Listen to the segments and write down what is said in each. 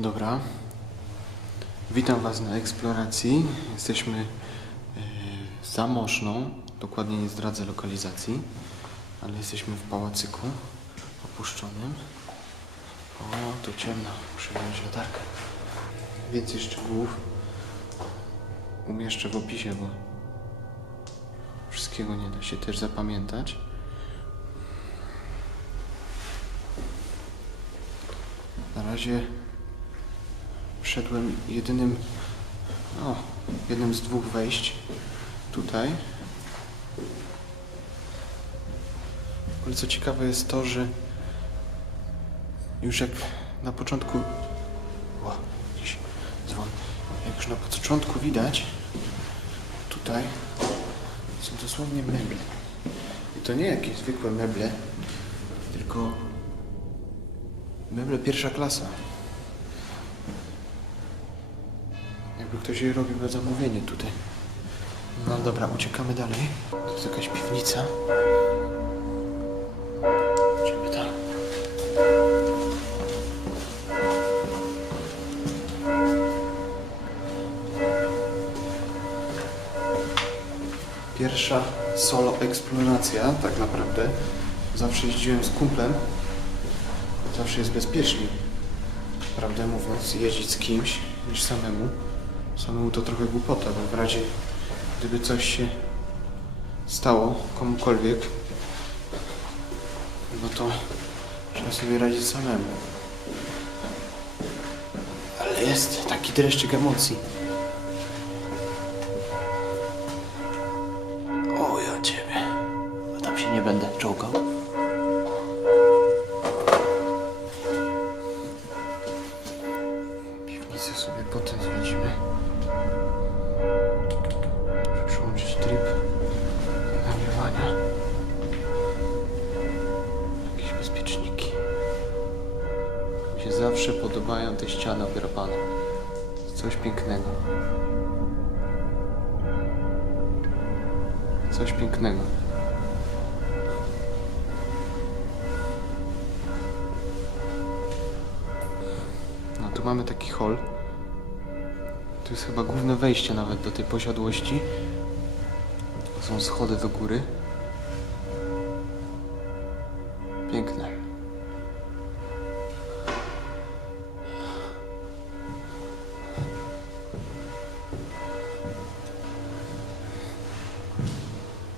Dobra. Witam Was na eksploracji. Jesteśmy e, za Moszną. Dokładnie nie zdradzę lokalizacji, ale jesteśmy w pałacyku opuszczonym. O, tu ciemno. Muszę wziąć latarkę. Więcej szczegółów umieszczę w opisie, bo wszystkiego nie da się też zapamiętać. Na razie wszedłem jedynym, o, jednym z dwóch wejść tutaj. Ale co ciekawe jest to, że już jak na początku, o, jakiś dzwon, jak już na początku widać, tutaj są dosłownie meble. I to nie jakieś zwykłe meble, tylko meble pierwsza klasa. Jakby ktoś je robił na zamówienie tutaj. No dobra, uciekamy dalej. To jest jakaś piwnica. Idziemy tam. Pierwsza solo eksploracja, tak naprawdę. Zawsze jeździłem z kumplem. Zawsze jest bezpieczniej, prawdę mówiąc, jeździć z kimś niż samemu. Samemu to trochę głupota, bo w razie gdyby coś się stało komukolwiek, no to trzeba sobie radzić samemu. Ale jest taki dreszczyk emocji. Zawsze podobają te ściany odrapane. Coś pięknego. Coś pięknego. No tu mamy taki hol. Tu jest chyba główne wejście nawet do tej posiadłości. Są schody do góry.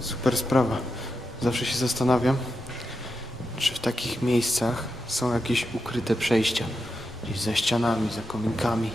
Super sprawa. Zawsze się zastanawiam, czy w takich miejscach są jakieś ukryte przejścia. Gdzieś za ścianami, za kominkami.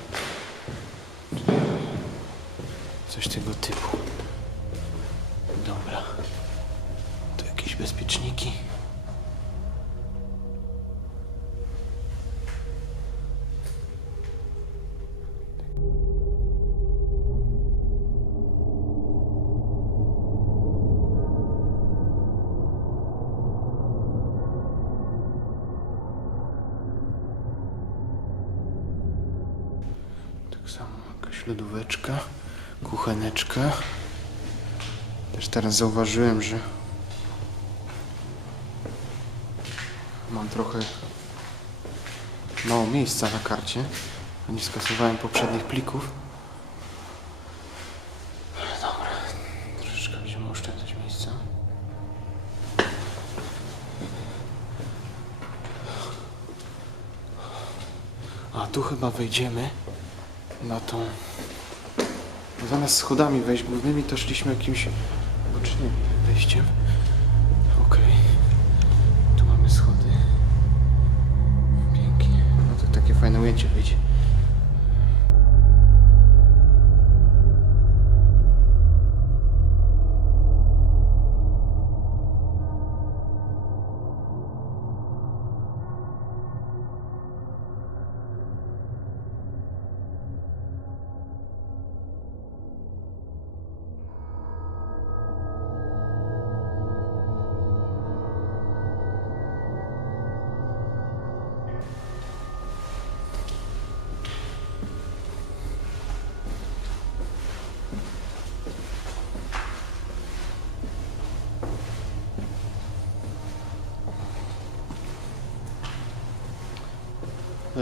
Jakaś lodóweczka, kucheneczka. Też teraz zauważyłem, że mam trochę mało miejsca na karcie. Nie skasowałem poprzednich plików. Dobra, troszeczkę będziemy oszczędzać miejsca. A tu chyba wejdziemy na tą. Zamiast schodami wejść głównymi, to szliśmy jakimś bocznym wejściem.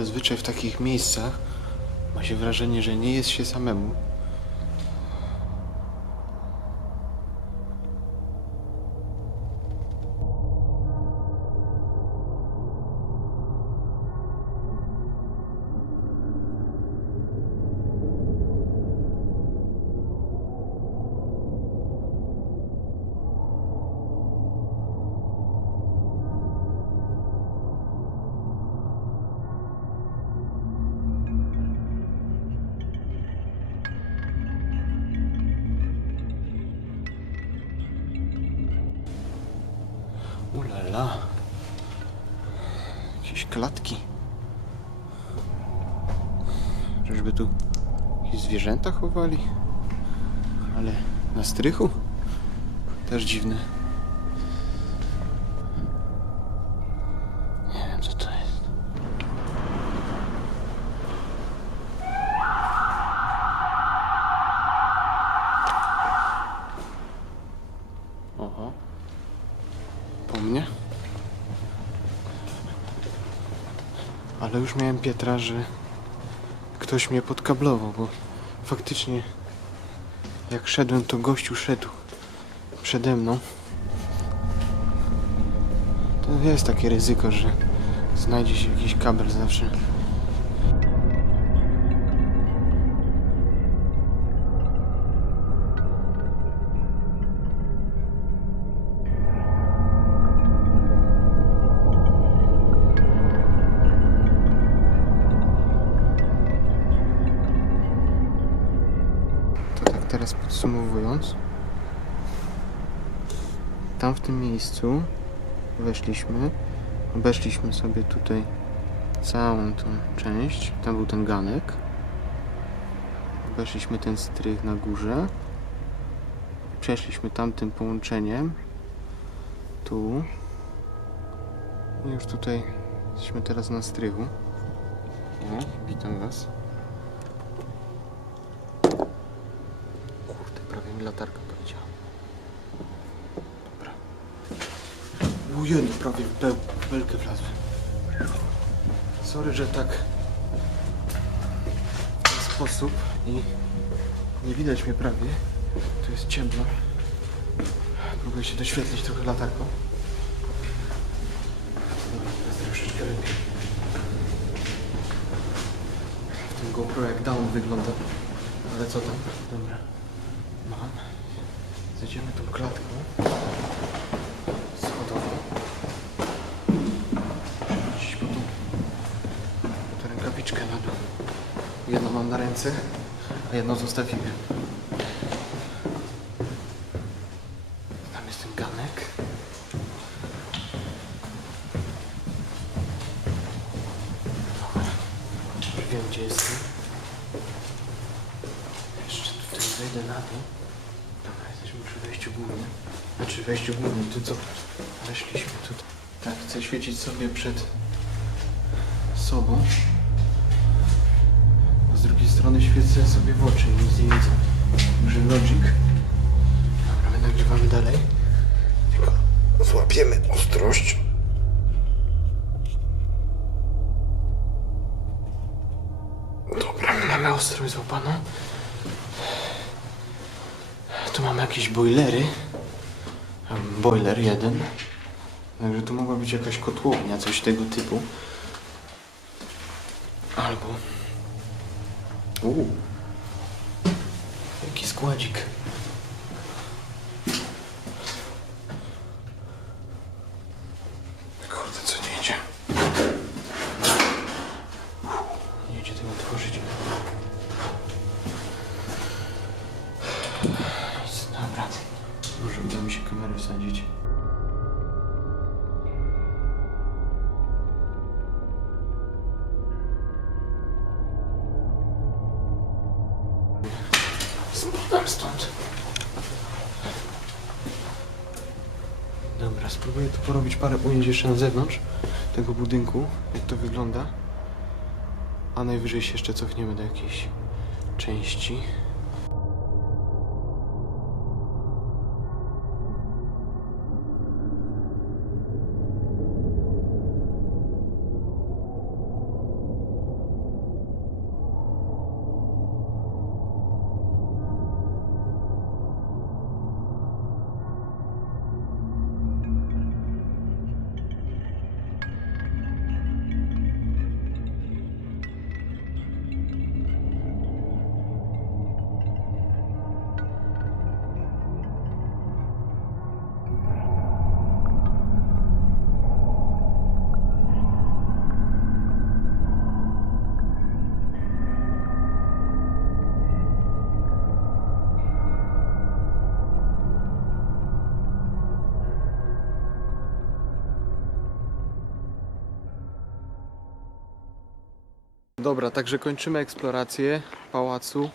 Zazwyczaj w takich miejscach ma się wrażenie, że nie jest się samemu. Ulala. Jakieś klatki. Czyżby tu jakieś zwierzęta chowali? Ale na strychu? Też dziwne. Nie wiem co to jest. Oho. Po mnie? Ale już miałem Pietra, że ktoś mnie podkablował, bo faktycznie jak szedłem, to gościu szedł przede mną. To jest takie ryzyko, że znajdzie się jakiś kabel zawsze. Tam w tym miejscu weszliśmy, obeszliśmy sobie tutaj całą tą część. Tam był ten ganek. Obeszliśmy ten strych na górze. Przeszliśmy tamtym połączeniem. Tu. I już tutaj jesteśmy teraz na strychu. O, witam Was. Kurde, prawie mi latarka poleciała. Dobra. Ujej, prawie w, bel, w belkę wlazłem. Sorry, że tak w ten sposób i nie widać mnie prawie. Tu jest ciemno. Próbuję się doświetlić trochę latarką. Dobra, troszeczkę lepiej. W tym GoPro jak down wygląda. Ale co tam? Dobra. Mam. Zejdziemy tą klatką. Schodową. Gdzieś po tą, po tę rękawiczkę na dół. Jedną mam na ręce, a jedną zostawimy. Tam jest ten ganek. Dobra. Wiem gdzie jestem. Jeszcze tutaj wejdę na dół. Dobra, jesteśmy przy wejściu głównym. Znaczy wejściu głównym, tu co? Weszliśmy tutaj. Tak, chcę świecić sobie przed sobą. Z drugiej strony świecę sobie w oczy i nic nie widzę. Może logic. Dobra, my nagrywamy dalej. Tylko złapiemy ostrość. Dobra, mamy ostrość złapaną. Tu mamy jakieś boilery. Boiler jeden. Także tu mogła być jakaś kotłownia, coś tego typu. Albo... Uh. Eu quis. Spadam stąd. Dobra, spróbuję tu porobić parę ujęć jeszcze na zewnątrz tego budynku, jak to wygląda. A najwyżej się jeszcze cofniemy do jakiejś części. Dobra, także kończymy eksplorację pałacu.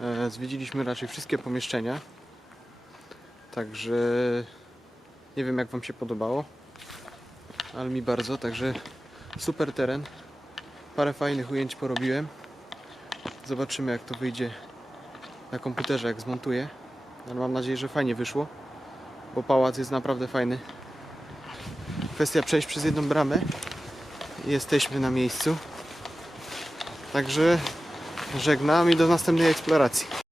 E, zwiedziliśmy raczej wszystkie pomieszczenia. Także nie wiem jak Wam się podobało, ale mi bardzo. Także super teren. Parę fajnych ujęć porobiłem. Zobaczymy jak to wyjdzie na komputerze, jak zmontuję. Ale mam nadzieję, że fajnie wyszło, bo pałac jest naprawdę fajny. Kwestia przejść przez jedną bramę jesteśmy na miejscu. Także żegnam i do następnej eksploracji.